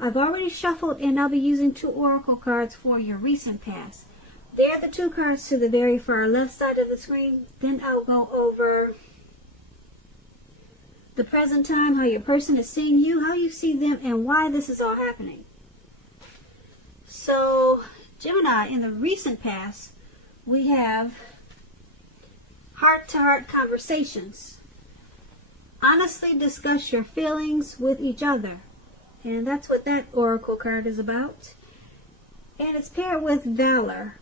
I've already shuffled, and I'll be using 2 oracle cards for your recent past. They're the 2 cards to the very far left side of the screen. Then I'll go over the present time, how your person is seeing you, how you see them, and why this is all happening. So, Gemini, in the recent past, we have heart-to-heart conversations. Honestly discuss your feelings with each other. And that's what that oracle card is about. And it's paired with valor.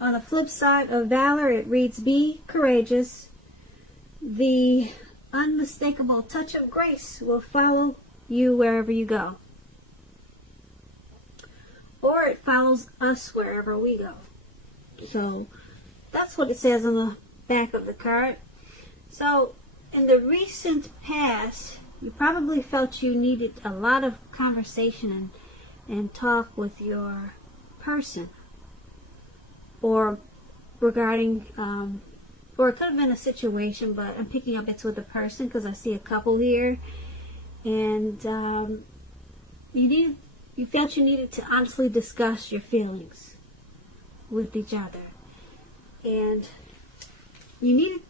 On the flip side of valor, it reads, be courageous. The unmistakable touch of grace will follow you wherever you go. Or it follows us wherever we go. So that's what it says on the back of the card. So in the recent past, you probably felt you needed a lot of conversation and talk with your person. Or regarding, or it could have been a situation, but I'm picking up it's with a person because I see a couple here. And you felt you needed to honestly discuss your feelings with each other. And you needed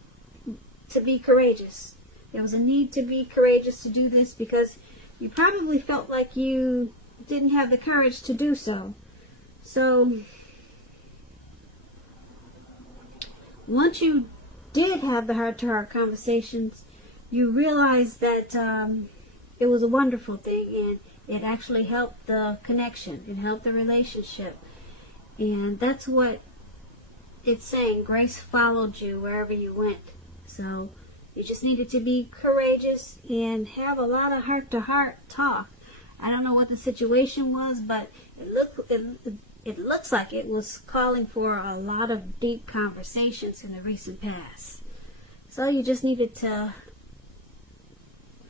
to be courageous. There was a need to be courageous to do this because you probably felt like you didn't have the courage to do so. So, once you did have the heart-to-heart conversations, you realized that it was a wonderful thing, and it actually helped the connection. It helped the relationship. And that's what it's saying. Grace followed you wherever you went. So you just needed to be courageous and have a lot of heart-to-heart talk. I don't know what the situation was, but it looks like it was calling for a lot of deep conversations in the recent past. So you just needed to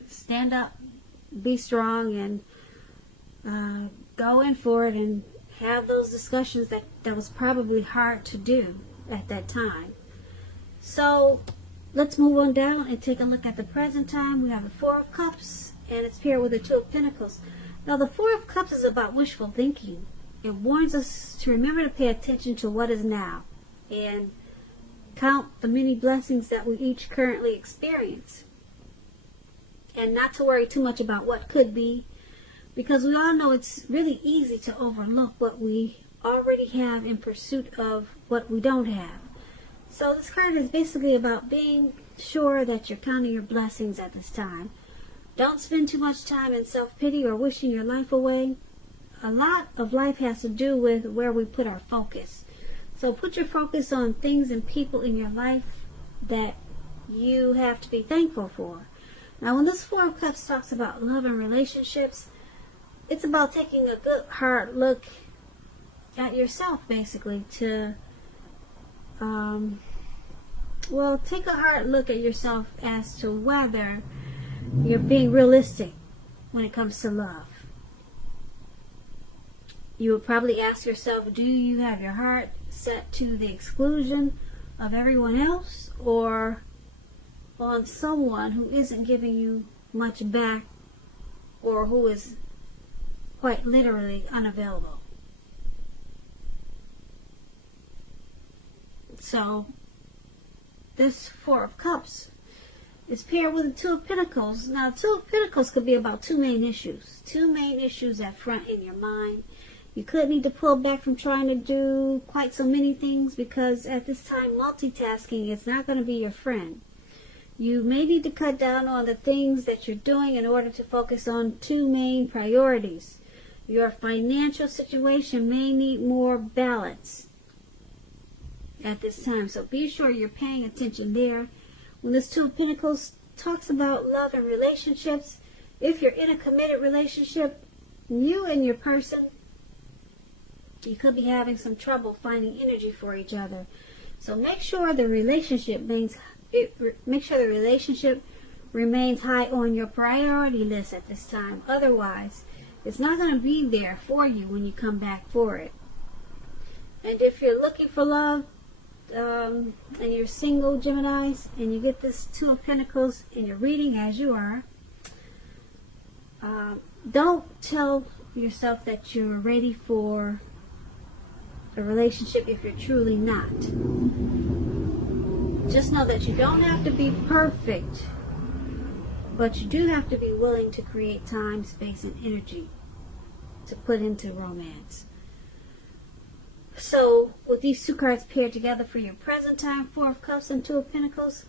stand up, be strong, and go in for it and have those discussions that was probably hard to do at that time. So let's move on down and take a look at the present time. We have the 4 of Cups, and it's paired with the 2 of Pentacles. Now, the 4 of Cups is about wishful thinking. It warns us to remember to pay attention to what is now and count the many blessings that we each currently experience. And not to worry too much about what could be, because we all know it's really easy to overlook what we already have in pursuit of what we don't have. So this card is basically about being sure that you're counting your blessings at this time. Don't spend too much time in self-pity or wishing your life away. A lot of life has to do with where we put our focus. So put your focus on things and people in your life that you have to be thankful for. Now, when this 4 of Cups talks about love and relationships, it's about taking a good hard look at yourself, basically, to take a hard look at yourself as to whether you're being realistic when it comes to love. You would probably ask yourself, do you have your heart set to the exclusion of everyone else, or on someone who isn't giving you much back, or who is quite literally unavailable? So this 4 of Cups is paired with the 2 of Pentacles. Now, 2 of Pentacles could be about 2 main issues. 2 main issues at front in your mind. You could need to pull back from trying to do quite so many things, because at this time multitasking is not going to be your friend. You may need to cut down on the things that you're doing in order to focus on 2 main priorities. Your financial situation may need more balance at this time, so be sure you're paying attention there. When this 2 of Pentacles talks about love and relationships, if you're in a committed relationship, you and your person, you could be having some trouble finding energy for each other. So make sure the relationship remains high on your priority list at this time. Otherwise, it's not going to be there for you when you come back for it. And if you're looking for love, and you're single, Geminis, and you get this 2 of Pentacles in your reading, as you are, don't tell yourself that you're ready for a relationship if you're truly not. Just know that you don't have to be perfect, but you do have to be willing to create time, space, and energy to put into romance. So, with these two cards paired together for your present time, Four of Cups and Two of Pentacles,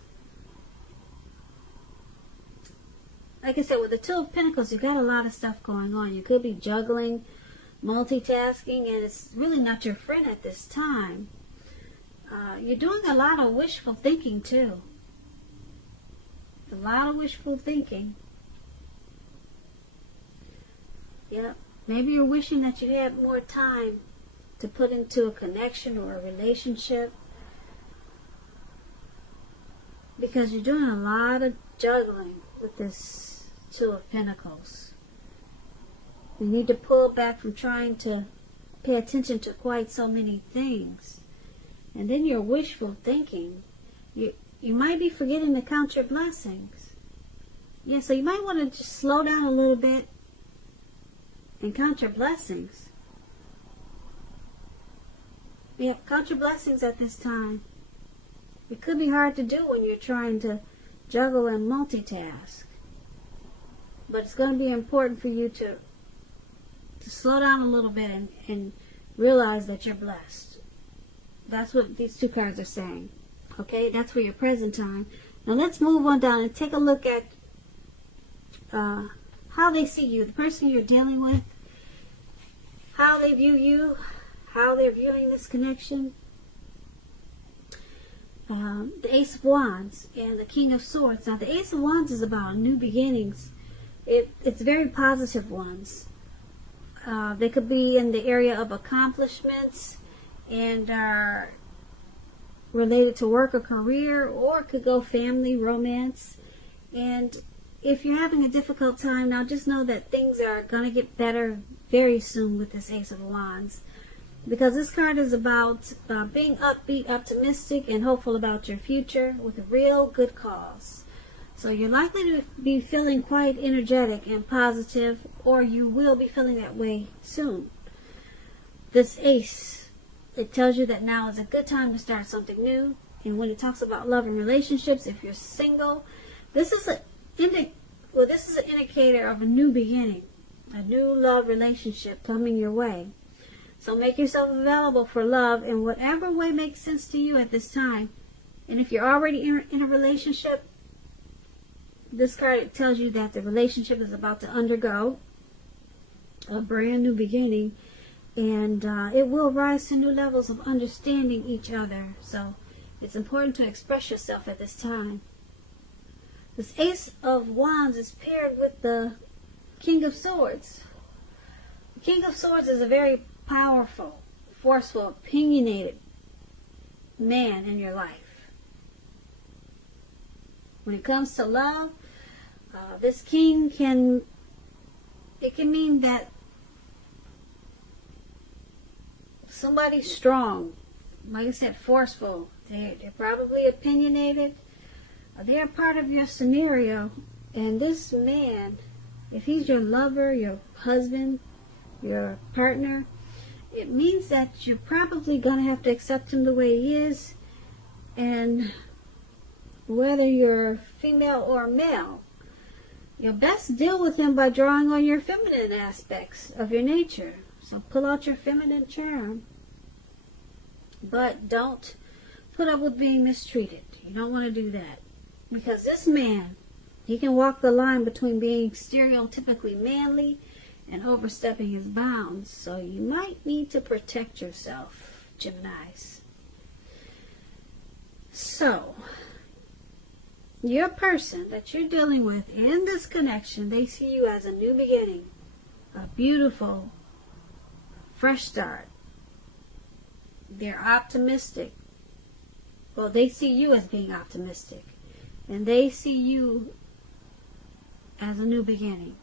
like I said, with the Two of Pentacles, you got a lot of stuff going on. You could be juggling, multitasking, and it's really not your friend at this time. You're doing a lot of wishful thinking, too. A lot of wishful thinking. Yep. Maybe you're wishing that you had more time to put into a connection or a relationship, because you're doing a lot of juggling with this Two of Pentacles. You need to pull back from trying to pay attention to quite so many things. And then you're wishful thinking. You might be forgetting to count your blessings. Yeah, so you might want to just slow down a little bit and count your blessings. Yeah, count your blessings at this time. It could be hard to do when you're trying to juggle and multitask. But it's going to be important for you to slow down a little bit and realize that you're blessed. That's what these two cards are saying. Okay, that's for your present time. Now let's move on down and take a look at how they see you, the person you're dealing with, how they view you, how they're viewing this connection. The Ace of Wands and the King of Swords. Now the Ace of Wands is about new beginnings. It's very positive ones. They could be in the area of accomplishments and are related to work or career, or it could go family, romance. And if you're having a difficult time now, just know that things are going to get better very soon with this Ace of Wands, because this card is about being upbeat, optimistic, and hopeful about your future with a real good cause. So you're likely to be feeling quite energetic and positive, or you will be feeling that way soon. This Ace, it tells you that now is a good time to start something new. And when it talks about love and relationships, if you're single, this is an indicator of a new beginning, a new love relationship coming your way. So make yourself available for love in whatever way makes sense to you at this time. And if you're already in a relationship, this card tells you that the relationship is about to undergo a brand new beginning. And it will rise to new levels of understanding each other. So it's important to express yourself at this time. This Ace of Wands is paired with the King of Swords. The King of Swords is a very powerful, forceful, opinionated man in your life. When it comes to love, this king can mean that somebody's strong, like I said, forceful. They're probably opinionated. They're part of your scenario. And this man, if he's your lover, your husband, your partner, it means that you're probably going to have to accept him the way he is. And whether you're female or male, you'll best deal with him by drawing on your feminine aspects of your nature. So pull out your feminine charm. But don't put up with being mistreated. You don't want to do that. Because this man, he can walk the line between being stereotypically manly and overstepping his bounds. So you might need to protect yourself, Geminis. So, your person that you're dealing with in this connection, they see you as a new beginning, a beautiful, fresh start. They're optimistic. Well, they see you as being optimistic. And they see you as a new beginning.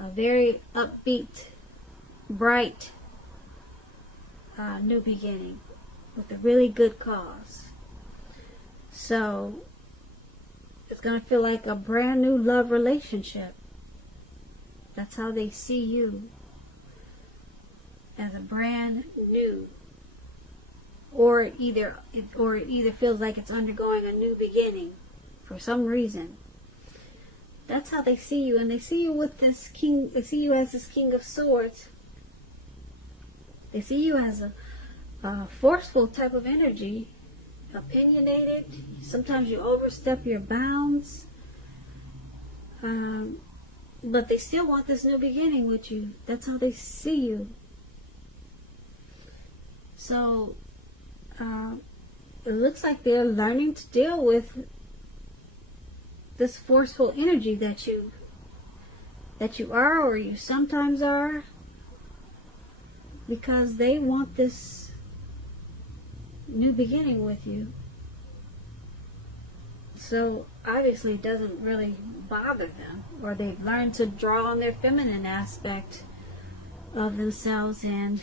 A very upbeat, bright new beginning with a really good cause. So, it's going to feel like a brand new love relationship. That's how they see you. as a brand new, or it either feels like it's undergoing a new beginning for some reason. That's how they see you, and they see you with this king. They see you as this King of Swords. They see you as a forceful type of energy, opinionated. Sometimes you overstep your bounds, but they still want this new beginning with you. That's how they see you. So it looks like they're learning to deal with this forceful energy that you are, or you sometimes are, because they want this new beginning with you. So obviously it doesn't really bother them, or they've learned to draw on their feminine aspect of themselves, and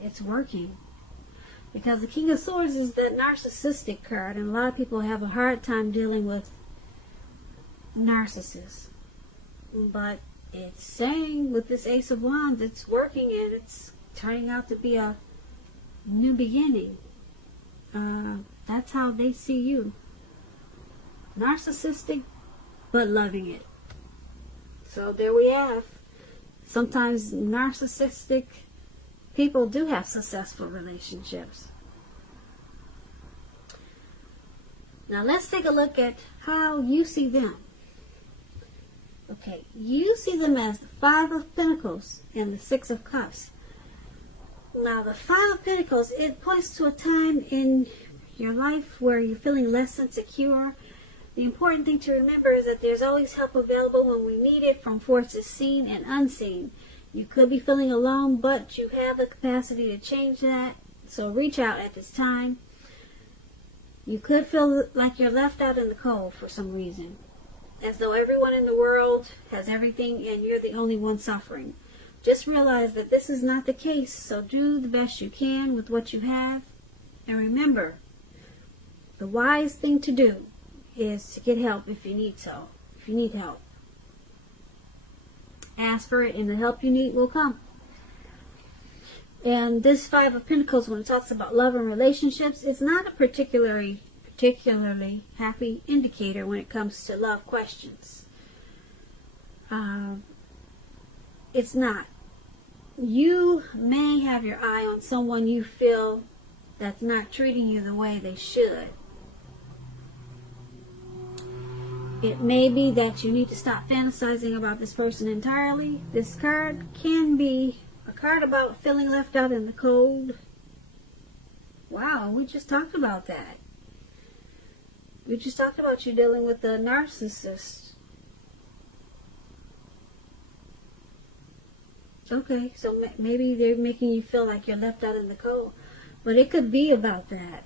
it's working. Because the King of Swords is that narcissistic card, and a lot of people have a hard time dealing with narcissists. But it's saying with this Ace of Wands, it's working, and it's turning out to be a new beginning. That's how they see you. Narcissistic, but loving it. So there we have. Sometimes narcissistic people do have successful relationships. Now let's take a look at how you see them. Okay, you see them as the Five of Pentacles and the Six of Cups. Now the Five of Pentacles, it points to a time in your life where you're feeling less insecure. The important thing to remember is that there's always help available when we need it, from forces seen and unseen. You could be feeling alone, but you have the capacity to change that. So reach out at this time. You could feel like you're left out in the cold for some reason, as though everyone in the world has everything and you're the only one suffering. Just realize that this is not the case, so do the best you can with what you have. And remember, the wise thing to do is to get help if you need so. If you need help, ask for it, and the help you need will come. And this Five of Pentacles, when it talks about love and relationships, it's not a particularly happy indicator when it comes to love questions. It's not. You may have your eye on someone you feel that's not treating you the way they should. It may be that you need to stop fantasizing about this person entirely. This card can be a card about feeling left out in the cold. Wow, we just talked about that. We just talked about you dealing with a narcissist. Okay, so maybe they're making you feel like you're left out in the cold. But it could be about that.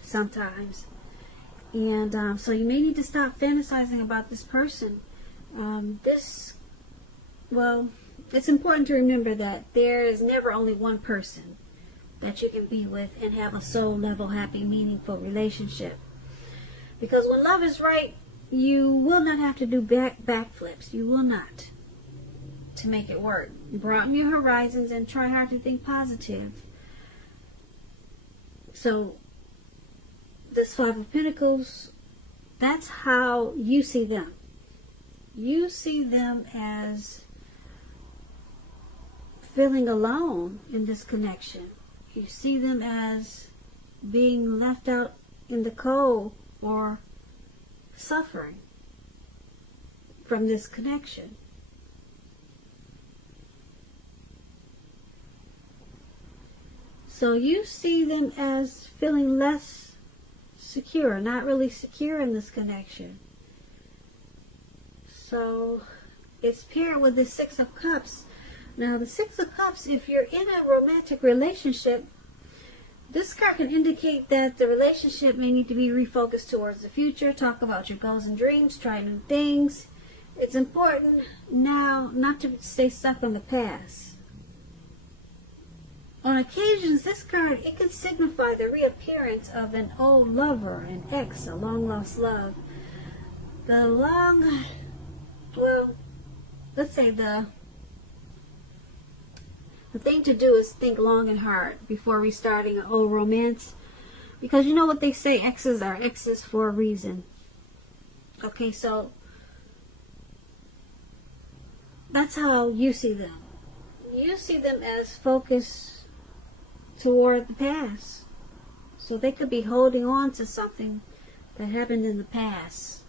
Sometimes. And so you may need to stop fantasizing about this person. It's important to remember that there is never only one person that you can be with and have a soul level, happy, meaningful relationship. Because when love is right, you will not have to do backflips. You will not, to make it work. Broaden your horizons and try hard to think positive. So this Five of Pentacles, that's how you see them. You see them as feeling alone in this connection. You see them as being left out in the cold or suffering from this connection. So you see them as feeling less secure, not really secure in this connection. So it's paired with the Six of Cups. Now the Six of Cups, if you're in a romantic relationship, this card can indicate that the relationship may need to be refocused towards the future. Talk about your goals and dreams, try new things. It's important now not to stay stuck in the past. On occasions, this card, it can signify the reappearance of an old lover, an ex, a long-lost love. Let's say the The thing to do is think long and hard before restarting an old romance. Because you know what they say, exes are exes for a reason. Okay, so that's how you see them. You see them as focused toward the past. So they could be holding on to something that happened in the past.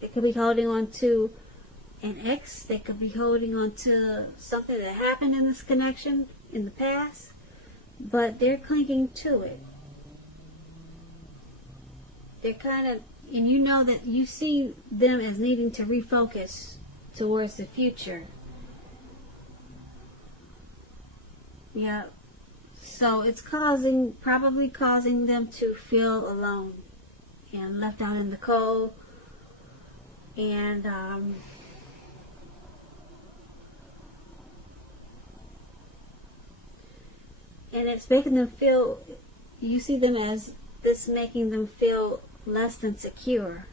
They could be holding on to an ex. They could be holding on to something that happened in this connection in the past. But they're clinging to it. They're kind of, and you know that you see them as needing to refocus towards the future. Yeah. So it's probably causing them to feel alone and left out in the cold. And it's making them feel, you see them as this making them feel less than secure.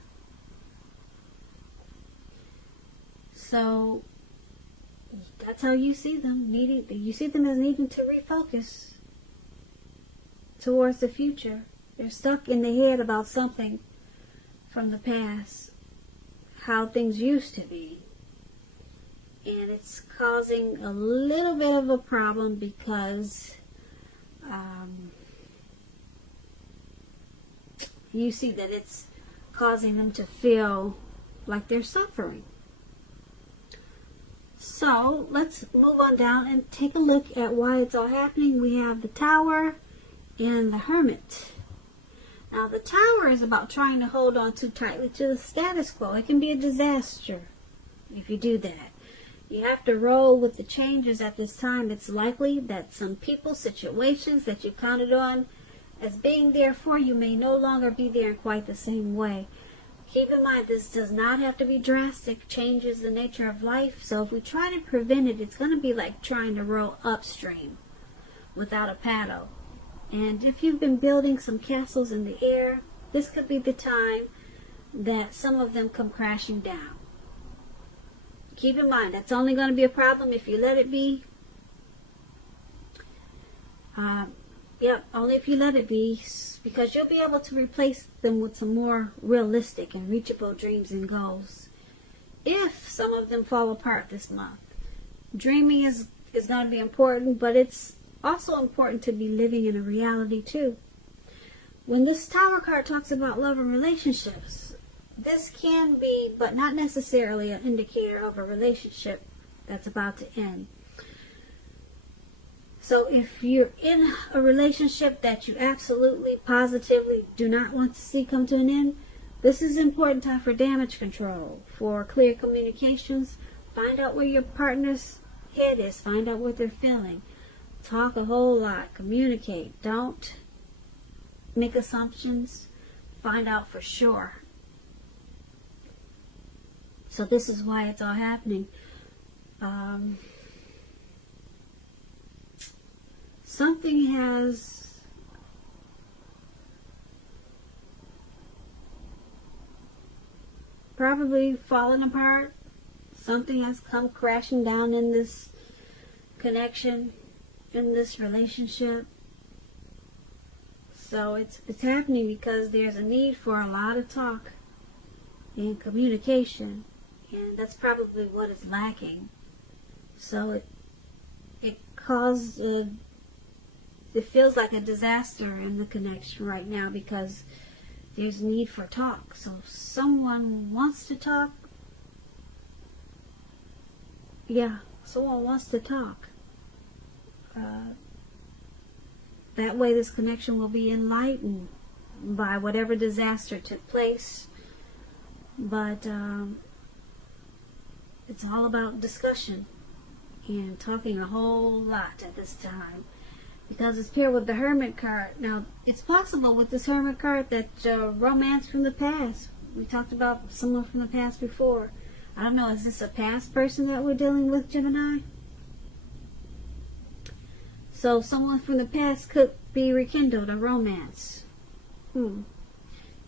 So that's how you see them, you see them as needing to refocus towards the future. They're stuck in the head about something from the past, how things used to be. And it's causing a little bit of a problem because you see that it's causing them to feel like they're suffering. So let's move on down and take a look at why it's all happening. We have the Tower and the Hermit. Now the Tower is about trying to hold on too tightly to the status quo. It can be a disaster if you do that. You have to roll with the changes at this time. It's likely that some people, situations that you counted on as being there for you may no longer be there in quite the same way. Keep in mind, this does not have to be drastic. Changes the nature of life. So if we try to prevent it, it's going to be like trying to row upstream without a paddle. And if you've been building some castles in the air, this could be the time that some of them come crashing down. Keep in mind, that's only going to be a problem if you let it be. Yep, only if you let it be, because you'll be able to replace them with some more realistic and reachable dreams and goals. If some of them fall apart this month, dreaming is going to be important, but it's also important to be living in a reality too. When this Tower card talks about love and relationships, this can be, but not necessarily, an indicator of a relationship that's about to end. So if you're in a relationship that you absolutely, positively do not want to see come to an end, this is an important time for damage control, for clear communications. Find out where your partner's head is. Find out what they're feeling. Talk a whole lot. Communicate. Don't make assumptions. Find out for sure. So this is why it's all happening. Something has probably fallen apart. Something has come crashing down in this connection, in this relationship. So it's happening because there's a need for a lot of talk and communication, and that's probably what is lacking. So it caused it feels like a disaster in the connection right now because there's need for talk. So if someone wants to talk, someone wants to talk. That way this connection will be enlightened by whatever disaster took place. But it's all about discussion and talking a whole lot at this time, because it's paired with the Hermit card. Now, it's possible with this Hermit card that romance from the past. We talked about someone from the past before. I don't know, is this a past person that we're dealing with, Gemini? So someone from the past could be rekindled, a romance. You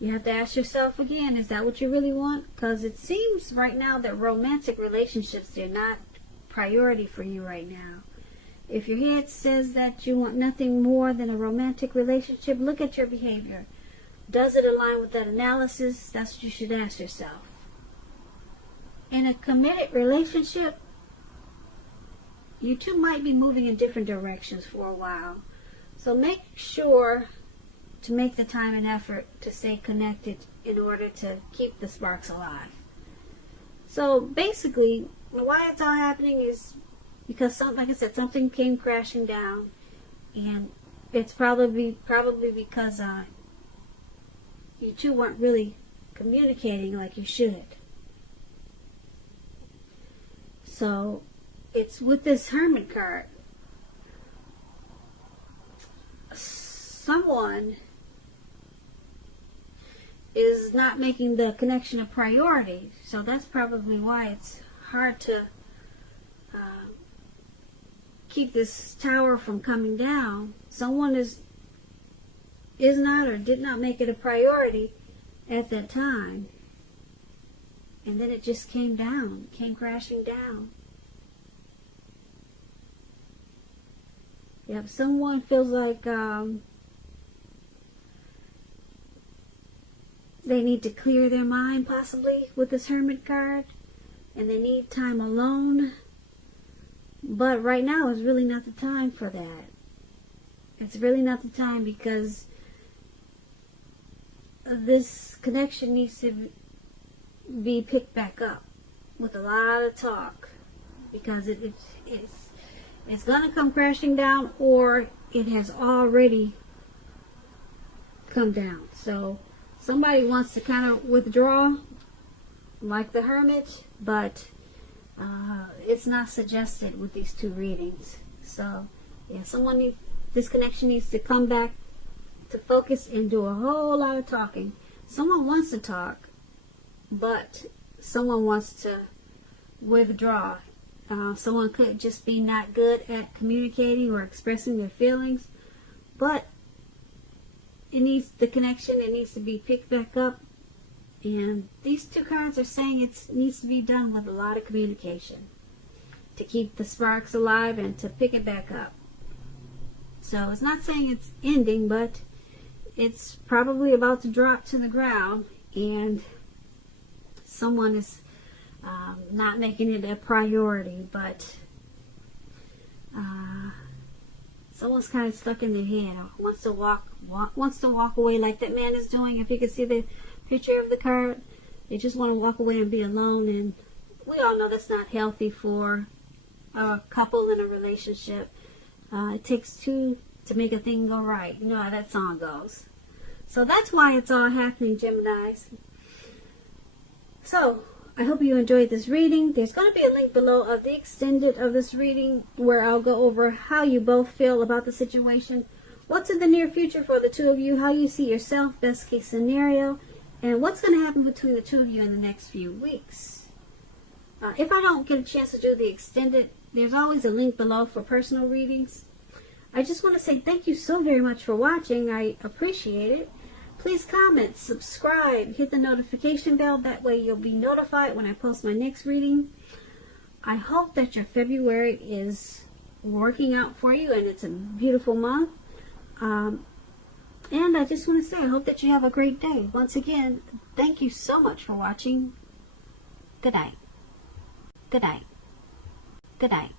have to ask yourself again, is that what you really want? Because it seems right now that romantic relationships, they're not priority for you right now. If your head says that you want nothing more than a romantic relationship, look at your behavior. Does it align with that analysis? That's what you should ask yourself. In a committed relationship, you two might be moving in different directions for a while. So make sure to make the time and effort to stay connected in order to keep the sparks alive. So basically, why it's all happening is because, like I said, something came crashing down, and it's probably because you two weren't really communicating like you should. So it's with this Hermit card. Someone is not making the connection a priority, so that's probably why it's hard to keep this tower from coming down. Someone is not or did not make it a priority at that time, and then it just came down, came crashing down. Yep, someone feels like they need to clear their mind, possibly, with this Hermit card, and they need time alone. But right now is really not the time for that. It's really not the time, because this connection needs to be picked back up with a lot of talk, because it's going to come crashing down, or it has already come down. So somebody wants to kind of withdraw like the Hermit, but it's not suggested with these two readings. So yeah, this connection needs to come back to focus and do a whole lot of talking. Someone wants to talk, but someone wants to withdraw. Someone could just be not good at communicating or expressing their feelings, but the connection needs to be picked back up. And these two cards are saying it needs to be done with a lot of communication to keep the sparks alive and to pick it back up. So it's not saying it's ending, but it's probably about to drop to the ground, and someone is not making it a priority, but someone's kind of stuck in their head, wants to walk away like that man is doing. If you can see the picture of the card, they just want to walk away and be alone, and we all know that's not healthy for a couple in a relationship. It takes two to make a thing go right. You know how that song goes. So that's why it's all happening, Geminis. So I hope you enjoyed this reading. There's going to be a link below of the extended of this reading, where I'll go over how you both feel about the situation, what's in the near future for the two of you, how you see yourself, best case scenario, and what's going to happen between the two of you in the next few weeks. If I don't get a chance to do the extended, there's always a link below for personal readings. I just want to say thank you so very much for watching. I appreciate it. Please comment, subscribe, hit the notification bell. That way you'll be notified when I post my next reading. I hope that your February is working out for you and it's a beautiful month. And I just want to say, I hope that you have a great day. Once again, thank you so much for watching. Good night. Good night. Good night.